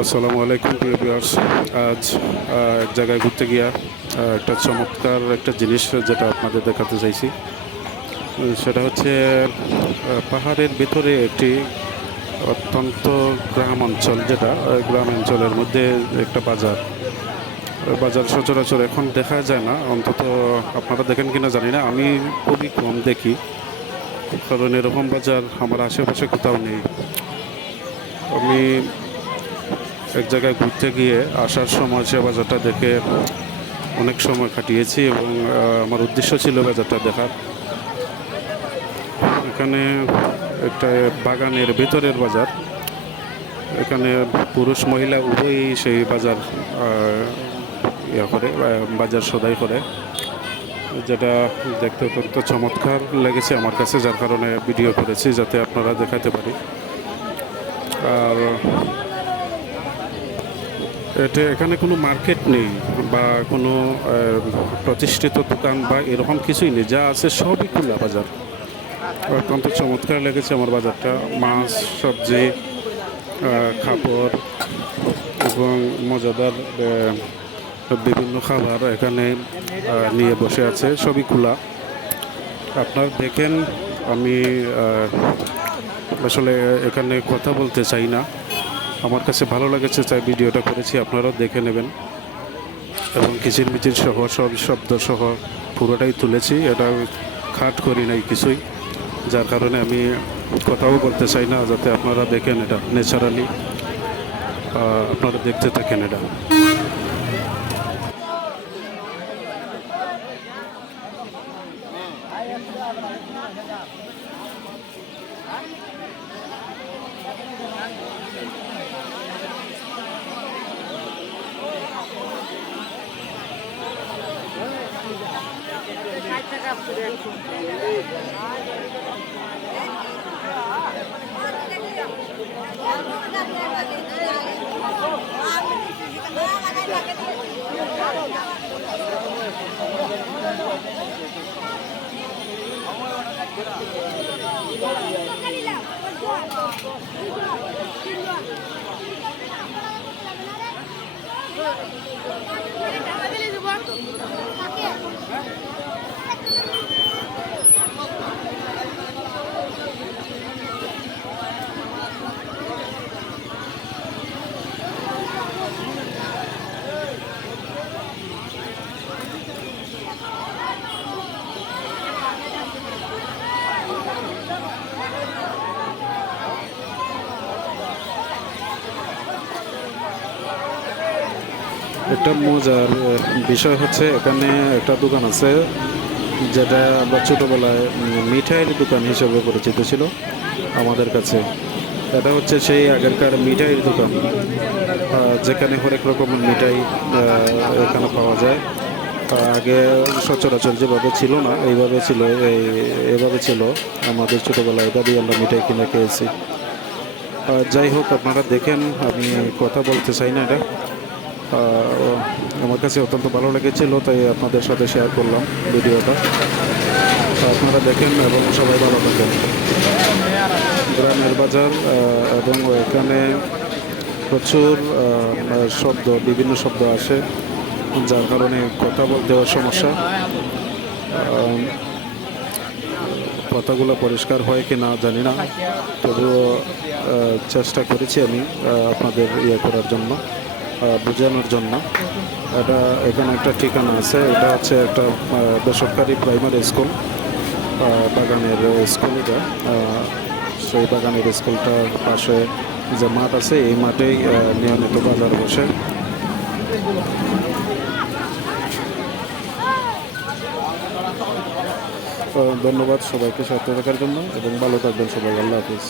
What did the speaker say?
আসসালামু আলাইকুম প্রিয় ভিউয়ার্স। আজ এক জায়গায় ঘুরতে গিয়া একটা চমৎকার একটা জিনিস যেটা আপনাদের দেখাতে চাইছি। সেটা হচ্ছে পাহাড়ের ভিতরে একটি অত্যন্ত গ্রাম অঞ্চল, যেটা গ্রাম অঞ্চলের মধ্যে একটা বাজার। বাজার সচরাচর এখন দেখা যায় না, অন্তত আপনারা দেখেন কিনা জানি না, আমি খুবই কম দেখি, কারণ এরকম বাজার আমার আশেপাশে কোথাও নেই। আমি এক জায়গায় ঘুরতে গিয়ে আসার সময় সে বাজারটা দেখে অনেক সময় কাটিয়েছি এবং আমার উদ্দেশ্য ছিল বাজারটা দেখার। এখানে একটা বাগানের ভেতরের বাজার। এখানে পুরুষ মহিলা উভয়ই সেই বাজার বাজার সদাই করে, যেটা দেখতে অত্যন্ত চমৎকার লেগেছে আমার কাছে, যার কারণে ভিডিও করেছি যাতে আপনারা দেখাতে পারি। আর এখানে কোনো মার্কেট নেই বা কোনো প্রতিষ্ঠিত দোকান বা এরকম কিছুই নেই, যা আছে সবই খোলা বাজার। অত্যন্ত চমৎকার লেগেছে আমার বাজারটা। মাছ, সবজি, কাপড় এবং মজাদার বিভিন্ন খাবার এখানে নিয়ে বসে আছে, সবই খোলা। আপনার দেখেন, আমি আসলে এখানে কথা বলতে চাই না, আমার কাছে ভালো লেগেছে তাই ভিডিওটা করেছি, আপনারাও দেখে নেবেন। এবং কিচিরমিচির সহ সব শব্দ সহ পুরোটাই তুলেছি, এটা খাট করি নাই কিছুই, যার কারণে আমি কথাও বলতে চাই না, যাতে আপনারা দেখেন এটা ন্যাচারালি, আপনারা দেখতে থাকেন এটা। একটা মজার বিষয় হচ্ছে, এখানে একটা দোকান আছে যেটা আমরা ছোটোবেলায় মিঠাইয়ের দোকান হিসেবে পরিচিত ছিল আমাদের কাছে। এটা হচ্ছে সেই আগেরকার মিঠাইয়ের দোকান, যেখানে হরেক রকমের মিঠাই এখানে পাওয়া যায়। আগে সচরাচর যেভাবে ছিল না, এইভাবে ছিল, এভাবে ছিল আমাদের ছোটোবেলায়, এভাবেই আমরা মিঠাই কিনে খেয়েছি। যাই হোক, আপনারা দেখেন, আমি কথা বলতে চাই না, এটা আমার কাছে অত্যন্ত ভালো লেগেছিল তাই আপনাদের সাথে শেয়ার করলাম ভিডিওটা। আপনারা দেখেন এবং সবাই ভালো থাকেন। গ্রামের বাজার এবং এখানে প্রচুর শব্দ, বিভিন্ন শব্দ আসে, যার কারণে কথা বলতেও সমস্যা। কথাগুলো পরিষ্কার হয় কি না জানি না, তবুও চেষ্টা করেছি আমি আপনাদের করার জন্য, বোঝানোর জন্য। এটা এখানে একটা ঠিকানা আছে, এটা হচ্ছে একটা বেসরকারি প্রাইমারি স্কুল, বাগানের স্কুল এটা। সেই বাগানের স্কুলটার পাশে যে মাঠ আছে, এই মাঠেই নিয়মিত বাজার বসে। ধন্যবাদ সবাইকে সাথে থাকার জন্য এবং ভালো থাকবেন সবাই। আল্লাহ হাফিজ।